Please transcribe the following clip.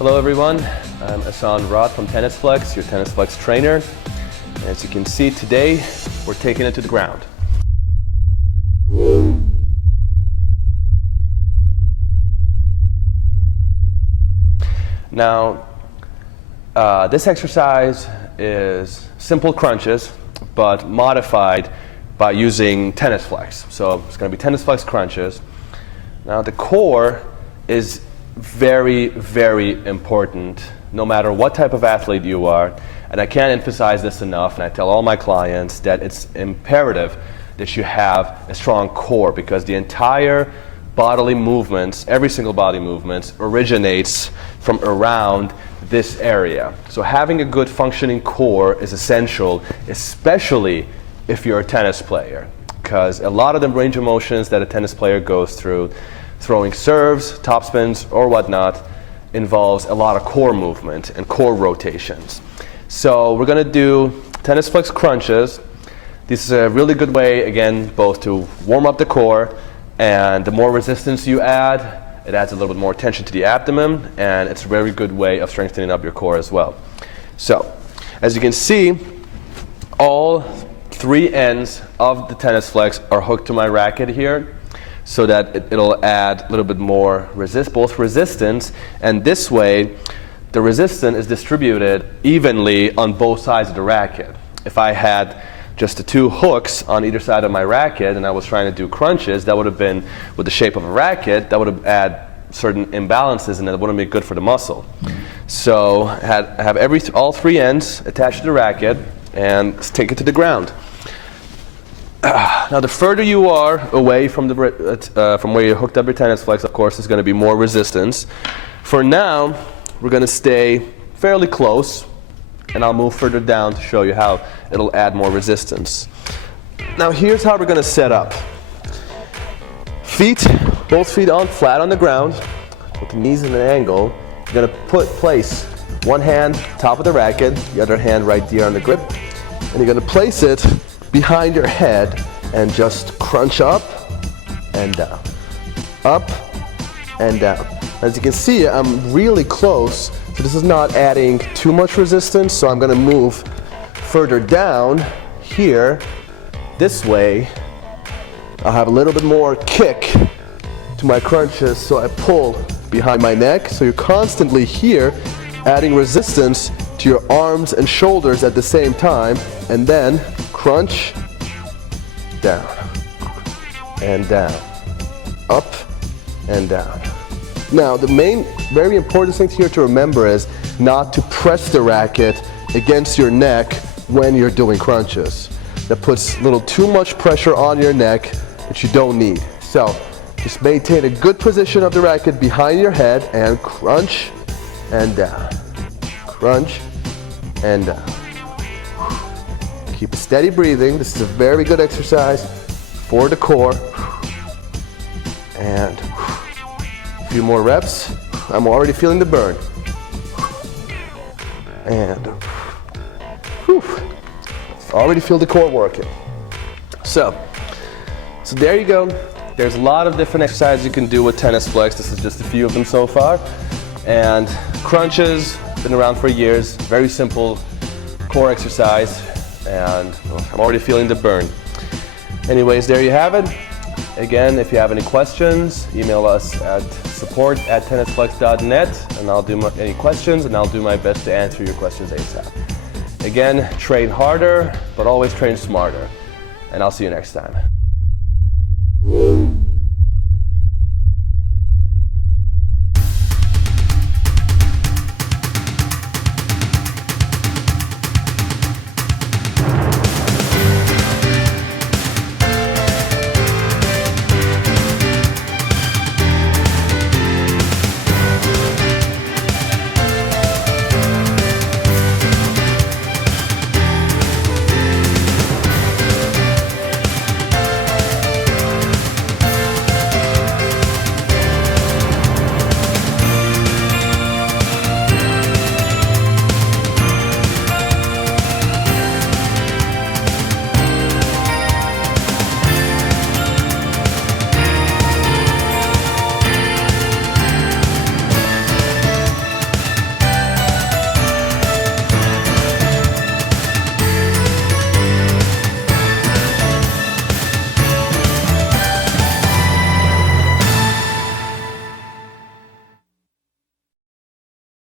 Hello everyone, I'm Ehsan Raad from Tennis Flex, your Tennis Flex trainer. As you can see today, we're taking it to the ground. Now, this exercise is simple crunches, but modified by using Tennis Flex. So it's going to be Tennis Flex crunches. Now the core is very, very important no matter what type of athlete you are. And I can't emphasize this enough, and I tell all my clients that it's imperative that you have a strong core, because the entire bodily movements, every single body movement, originates from around this area. So having a good functioning core is essential, especially if you're a tennis player, because a lot of the range of motions that a tennis player goes through, throwing serves, topspins, or whatnot, involves a lot of core movement and core rotations. So we're going to do Tennis Flex crunches. This is a really good way, again, both to warm up the core, and the more resistance you add, it adds a little bit more tension to the abdomen, and it's a very good way of strengthening up your core as well. So, as you can see, all three ends of the Tennis Flex are hooked to my racket here, so that it'll add a little bit more both resistance, and this way the resistance is distributed evenly on both sides of the racket. If I had just the two hooks on either side of my racket and I was trying to do crunches, that would have been, with the shape of a racket, that would have add certain imbalances, and it wouldn't be good for the muscle. So have all three ends attached to the racket and take it to the ground. Now the further you are away from where you hooked up your Tennis Flex, of course, there's going to be more resistance. For now, we're going to stay fairly close, and I'll move further down to show you how it'll add more resistance. Now here's how we're going to set up. Both feet flat on the ground, with the knees in an angle. You're going to place one hand top of the racket, the other hand right there on the grip, and you're going to place it behind your head and just crunch up and down, up and down. As you can see, I'm really close, so this is not adding too much resistance, so I'm going to move further down here. This way, I'll have a little bit more kick to my crunches, so I pull behind my neck, so you're constantly here adding resistance to your arms and shoulders at the same time, and then crunch, down, and down, up, and down. Now, the main, very important thing here to remember is not to press the racket against your neck when you're doing crunches. That puts a little too much pressure on your neck that you don't need. So, just maintain a good position of the racket behind your head and crunch and down. Crunch and down. Keep a steady breathing. This is a very good exercise for the core. And a few more reps. I'm already feeling the burn. And already feel the core working. So there you go. There's a lot of different exercises you can do with Tennis Flex. This is just a few of them so far. And crunches, been around for years. Very simple core exercise. And I'm already feeling the burn. Anyways, there you have it. Again, if you have any questions, email us at support@tennisflex.net, and I'll do any questions, and I'll do my best to answer your questions ASAP. Again, train harder, but always train smarter. And I'll see you next time.